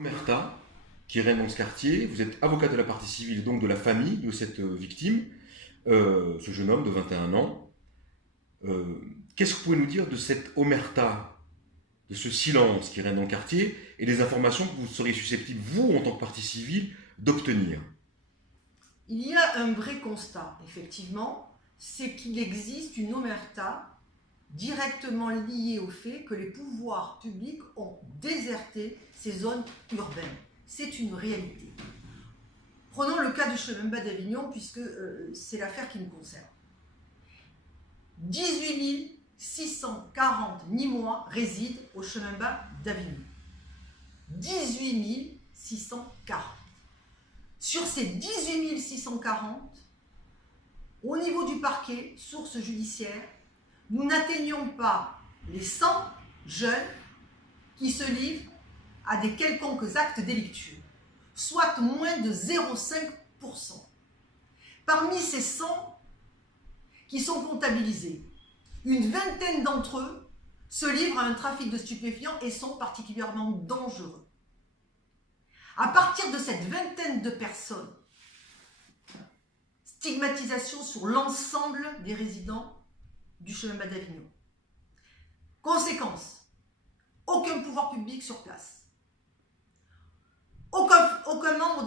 Omerta, qui règne dans ce quartier. Vous êtes avocat de la partie civile, donc de la famille de cette victime, ce jeune homme de 21 ans. Qu'est-ce que vous pouvez nous dire de cette omerta, de ce silence qui règne dans le quartier et des informations que vous seriez susceptible, vous, en tant que partie civile, d'obtenir? Il y a un vrai constat, effectivement, c'est qu'il existe une omerta directement liée au fait que les pouvoirs publics ont déserté ces zones urbaines. C'est une réalité. Prenons le cas du chemin bas d'Avignon, puisque c'est l'affaire qui nous concerne. 18 640 Nîmois résident au chemin bas d'Avignon. 18 640. Sur ces 18 640, au niveau du parquet, source judiciaire, nous n'atteignons pas les 100 jeunes qui se livrent à des quelconques actes délictueux, soit moins de 0,5%. Parmi ces 100 qui sont comptabilisés, une vingtaine d'entre eux se livrent à un trafic de stupéfiants et sont particulièrement dangereux. À partir de cette vingtaine de personnes, stigmatisation sur l'ensemble des résidents du chemin bas d'Avignon. Conséquence, aucun pouvoir public sur place. Aucun membre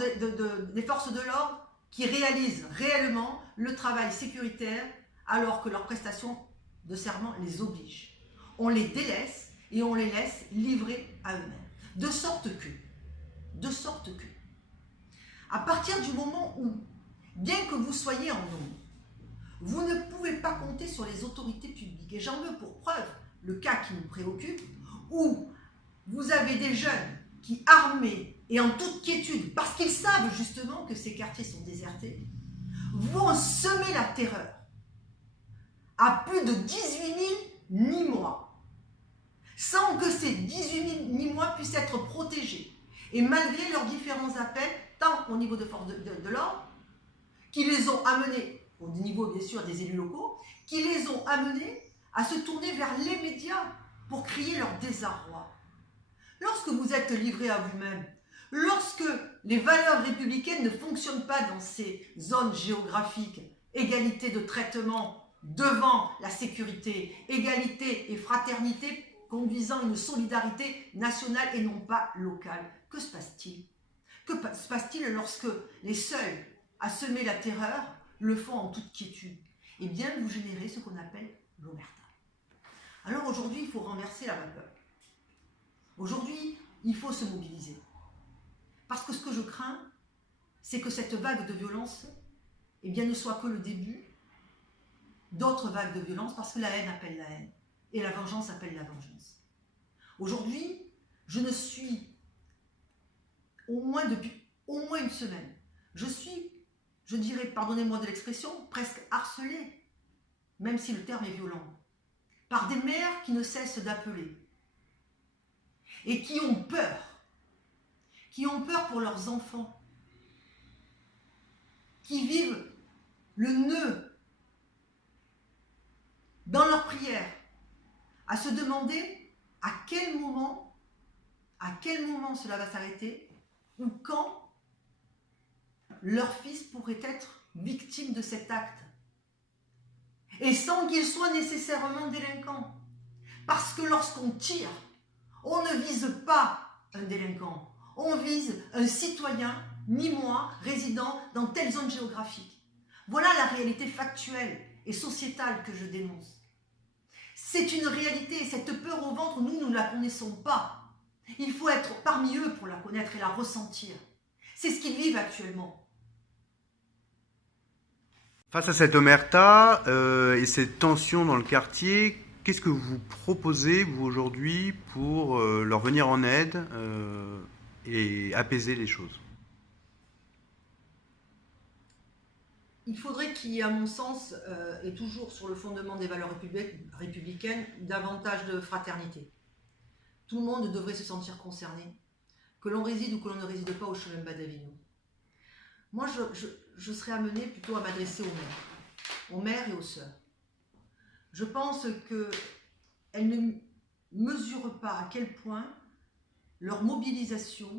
des forces de l'ordre qui réalise réellement le travail sécuritaire alors que leurs prestations de serment les obligent. On les délaisse et on les laisse livrer à eux-mêmes. De sorte que, à partir du moment où, bien que vous soyez en nombre, vous ne pouvez pas compter sur les autorités publiques. Et j'en veux pour preuve le cas qui nous préoccupe, où vous avez des jeunes qui, armés et en toute quiétude, parce qu'ils savent justement que ces quartiers sont désertés, vont semer la terreur à plus de 18 000 Nîmois, sans que ces 18 000 Nîmois puissent être protégés. Et malgré leurs différents appels, tant au niveau de force de l'ordre, qui les ont amenés, au niveau bien sûr des élus locaux, qui les ont amenés à se tourner vers les médias pour crier leur désarroi. Lorsque vous êtes livré à vous-même, lorsque les valeurs républicaines ne fonctionnent pas dans ces zones géographiques, égalité de traitement devant la sécurité, égalité et fraternité conduisant une solidarité nationale et non pas locale, que se passe-t-il? Que se passe-t-il lorsque les seuls à semer la terreur le font en toute quiétude? Eh bien, vous générez ce qu'on appelle l'omerta. Alors aujourd'hui, il faut renverser la vapeur. Aujourd'hui, il faut se mobiliser. Parce que ce que je crains, c'est que cette vague de violence eh bien, ne soit que le début d'autres vagues de violence, parce que la haine appelle la haine, et la vengeance appelle la vengeance. Aujourd'hui, je ne suis, depuis au moins une semaine, je suis, je dirais, pardonnez-moi de l'expression, presque harcelée, même si le terme est violent, par des mères qui ne cessent d'appeler et qui ont peur pour leurs enfants, qui vivent le nœud dans leurs prières, à se demander à quel moment cela va s'arrêter, ou quand leur fils pourrait être victime de cet acte. Et sans qu'il soit nécessairement délinquant. Parce que lorsqu'on tire, on ne vise pas un délinquant, on vise un citoyen nîmois résidant dans telle zone géographique. Voilà la réalité factuelle et sociétale que je dénonce. C'est une réalité, et cette peur au ventre, nous ne la connaissons pas. Il faut être parmi eux pour la connaître et la ressentir. C'est ce qu'ils vivent actuellement. Face à cette omerta et cette tension dans le quartier, qu'est-ce que vous proposez, vous, aujourd'hui, pour leur venir en aide et apaiser les choses? Il faudrait qu'il y ait, à mon sens, et toujours sur le fondement des valeurs républicaines, davantage de fraternité. Tout le monde devrait se sentir concerné, que l'on réside ou que l'on ne réside pas au chemin bas d'Avignon. Moi, je serais amenée plutôt à m'adresser aux mères et aux sœurs. Je pense qu'elles ne mesurent pas à quel point leur mobilisation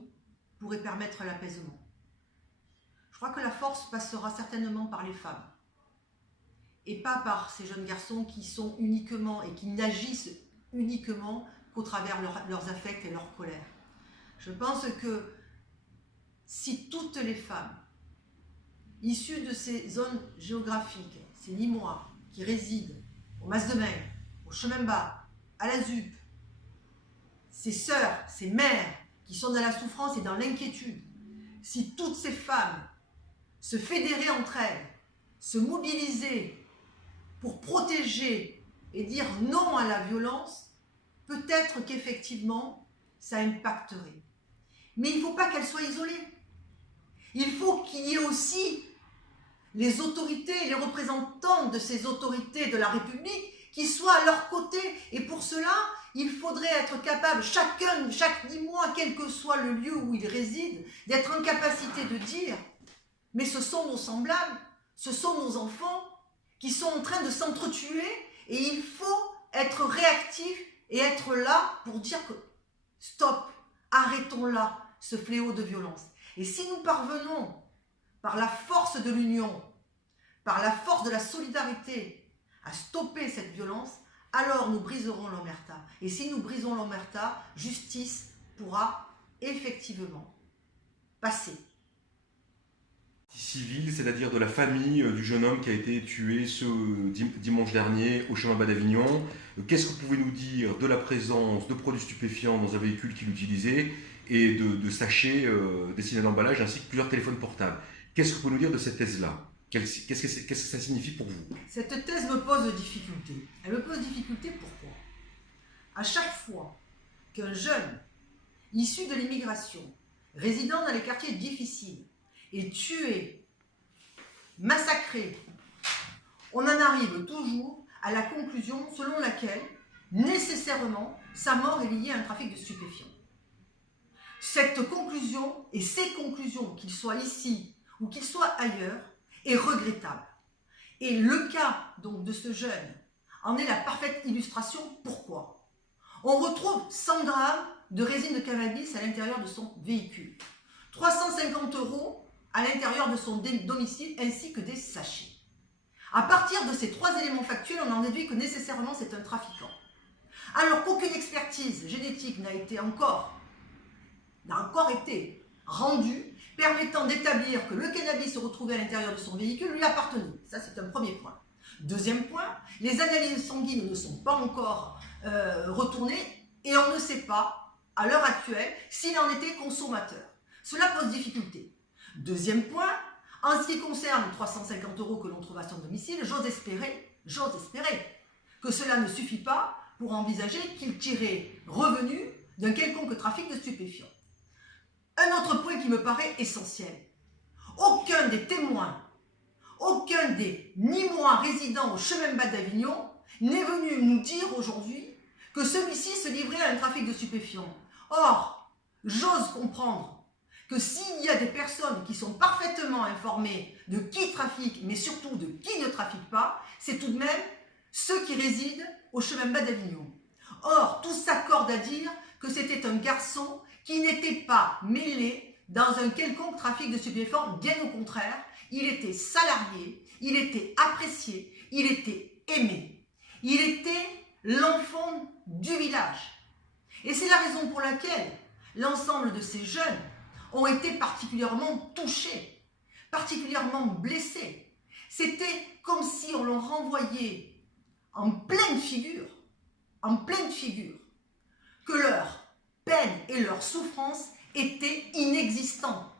pourrait permettre l'apaisement. Je crois que la force passera certainement par les femmes et pas par ces jeunes garçons qui sont uniquement et qui n'agissent uniquement qu'au travers leurs affects et leur colère. Je pense que si toutes les femmes issues de ces zones géographiques, ces Nîmois qui résident au Mas-de-Maine, au Chemin Bas, à la ZUP, ces sœurs, ces mères qui sont dans la souffrance et dans l'inquiétude, si toutes ces femmes se fédéraient entre elles, se mobilisaient pour protéger et dire non à la violence, peut-être qu'effectivement, ça impacterait. Mais il ne faut pas qu'elles soient isolées. Il faut qu'il y ait aussi les autorités, les représentants de ces autorités de la République qui soient à leur côté. Et pour cela, il faudrait être capable, chaque Nîmois, quel que soit le lieu où il réside, d'être en capacité de dire « mais ce sont nos semblables, ce sont nos enfants qui sont en train de s'entretuer et il faut être réactif et être là pour dire que stop, arrêtons là ce fléau de violence. » Et si nous parvenons, par la force de l'union, par la force de la solidarité, à stopper cette violence, alors nous briserons l'omerta. Et si nous brisons l'omerta, justice pourra effectivement passer. Civile, c'est-à-dire de la famille du jeune homme qui a été tué ce dimanche dernier au chemin Bas d'Avignon. Qu'est-ce que vous pouvez nous dire de la présence de produits stupéfiants dans un véhicule qu'il utilisait et de sachets destinés à l'emballage ainsi que plusieurs téléphones portables? Qu'est-ce que vous pouvez nous dire de cette thèse-là? Qu'est-ce que ça signifie pour vous? Cette thèse me pose difficulté. Elle me pose difficulté pourquoi? À chaque fois qu'un jeune issu de l'immigration, résidant dans les quartiers difficiles, est tué, massacré, on en arrive toujours à la conclusion selon laquelle, nécessairement, sa mort est liée à un trafic de stupéfiants. Cette conclusion, et ces conclusions, qu'ils soient ici ou qu'ils soient ailleurs, est regrettable. Et le cas donc de ce jeune en est la parfaite illustration. Pourquoi? On retrouve 100 grammes de résine de cannabis à l'intérieur de son véhicule, 350 € à l'intérieur de son domicile, ainsi que des sachets. À partir de ces trois éléments factuels, on en déduit que nécessairement c'est un trafiquant. Alors qu'aucune expertise génétique n'a encore été rendue permettant d'établir que le cannabis se retrouvait à l'intérieur de son véhicule lui appartenait. Ça, c'est un premier point. Deuxième point, les analyses sanguines ne sont pas encore retournées et on ne sait pas, à l'heure actuelle, s'il en était consommateur. Cela pose difficulté. Deuxième point, en ce qui concerne 350 € que l'on trouve à son domicile, j'ose espérer que cela ne suffit pas pour envisager qu'il tirait revenu d'un quelconque trafic de stupéfiants. Un autre point qui me paraît essentiel. Aucun des témoins, aucun des Nîmois résidant au chemin Bas d'Avignon n'est venu nous dire aujourd'hui que celui-ci se livrait à un trafic de stupéfiants. Or, j'ose comprendre que s'il y a des personnes qui sont parfaitement informées de qui trafique, mais surtout de qui ne trafique pas, c'est tout de même ceux qui résident au chemin Bas d'Avignon. Or, tous s'accordent à dire que c'était un garçon qui n'était pas mêlé dans un quelconque trafic de stupéfiants, bien au contraire, il était salarié, il était apprécié, il était aimé. Il était l'enfant du village. Et c'est la raison pour laquelle l'ensemble de ces jeunes ont été particulièrement touchés, particulièrement blessés. C'était comme si on leur renvoyait en pleine figure, que leur peine et leur souffrance étaient inexistantes.